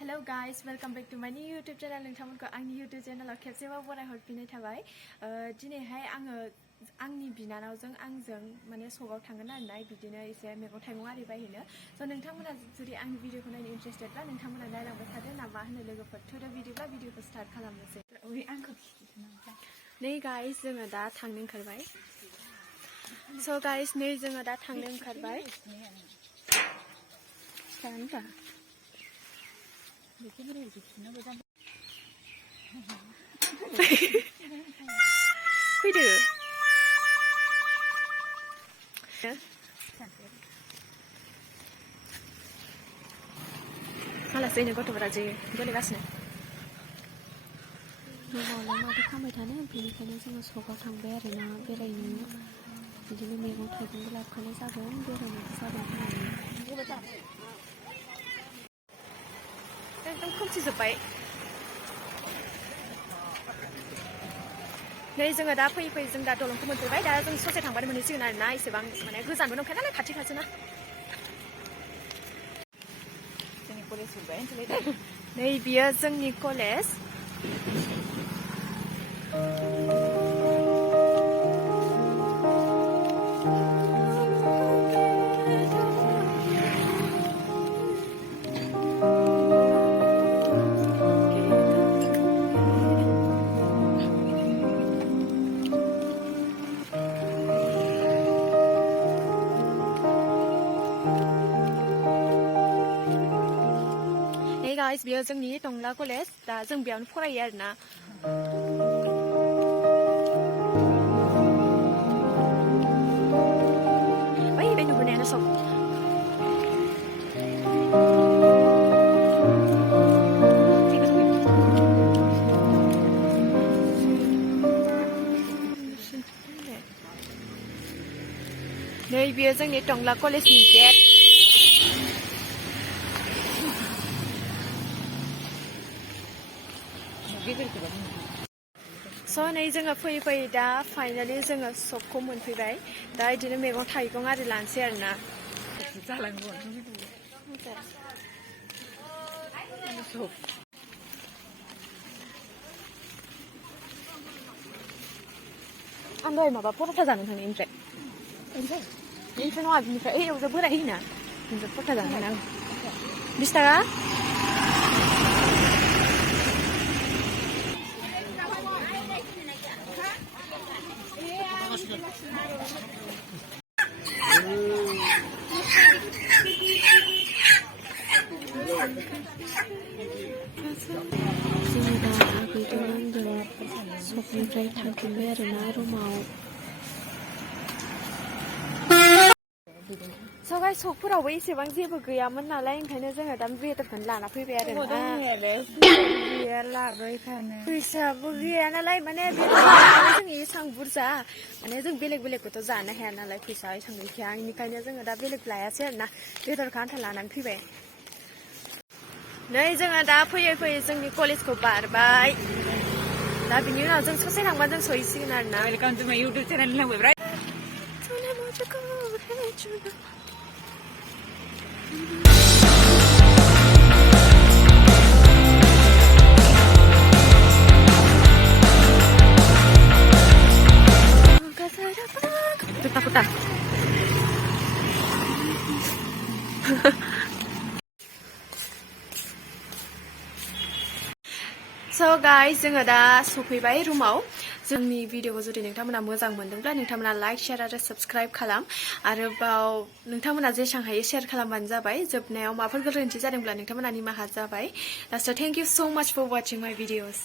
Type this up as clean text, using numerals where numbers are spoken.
Hello guys, welcome back to my new YouTube channel. नोंथांमोनखौ आंनि YouTube channel खेबसेबाव बरायहरफिननाय थाबाय। दिनैहाय आङो आंनि बिनानावजों आंजों माने सकआव थांगोन आरोना बिदिनो एसे मैगं थाइगं आरि बायहैनो। स' नोंथांमोना जुदि आंनि भिडिअखौ नायनो इन्टारेस्टेडब्ला नोंथांमोना नायलांबाय थादो ना मा होनो लोगोफोर। थुदो बिदिब्ला भिडिअखौ स्टार्ट खालामनोसै। नै गाइस जोङो दा थांनो ओंखारबाय। स' गाइस नै जोङो दा थांनो ओंखारबाय। फैदो मालासैनो गथ'फोरा जे गेलेगासिनो न'आवलाय माथो खालामबाय थानो बेनिखायनो जोङो सकआव थांबाय आरोना बेरायनो बिदिनो मैगं थाइगंबो लाबोखानाय जागोन बेरायनोबो जागोन होननानै एकदम खोमसिजोब्बाय नै जोङो दा फैयै फैयै जों दा दलंखौ मोनफैबाय दा जों ससे थांबानो मोनहैसिगोन आरोना एसेबां माने गोजानबो नंखाया नालाय खाथि खाथिना जोंनि कलेज फैबाय नै बियो जोंनि कलेज guys, बियो जोंनि टंला कलेज दा जों बेयावनो फरायो आरोना बै बे नुहुरनायानो सब नै बियो जोंनि टंला कलेजनि गेट स' नै जोङो फैयै फैयै दा फाइनालि जोङो सकखौ मोनफैबाय दा बिदिनो मैगं थाइगं आरि लानोसै आरोना आं दहाय माबा पर'था जानो थांनो ओमफ्राय नङा बिनिफ्राय ओइयाव बोराय होयोना बेनिफ्राय पर'था जानो थांनो आं 20 थाखा जोङो दा आगैजों आंजों सकनिफ्राय थांफिनबाय आरोना रुमाव सगाय सकफोरावबो एसेबां जेबो गैयामोन नालाय ओंखायनो जोङो दा बेदरखौनो लाना फैबाय आरोना फैसाबो गैया नालाय माने जों एसां बुरजा माने जों बेलेग बेलेगखौथ' जानो हाया नालाय फैसा एसां गैखाया बेनिखायनो जोङो दा बेलेग लायासै आरोना बेदरखौ आन्था लानानै फैबाय नै जोङो दा फैयै फैयै जोंनि कलेजखौ बारबाय दा बिनि उनाव जों ससे थांबा जों सहैसिगोन आरोना welcome to my YouTube channel होनलांबाय takut So guys, जोङो दा सफैबाय रुमाव जोंनि भिडिअखौ जुदि नोंथांमोना मोजां मोनदोंब्ला नोंथांमोना लाइक शेयार आरो साबस्क्राइब खालाम आरोबाव नोंथांमोना जेसां हायो शेयार खालामबानो जाबाय जोबनायाव माबाफोर गोरोन्थि जादोंब्ला नोंथांमोना निमाहा जाबाय so thank you so much for watching my videos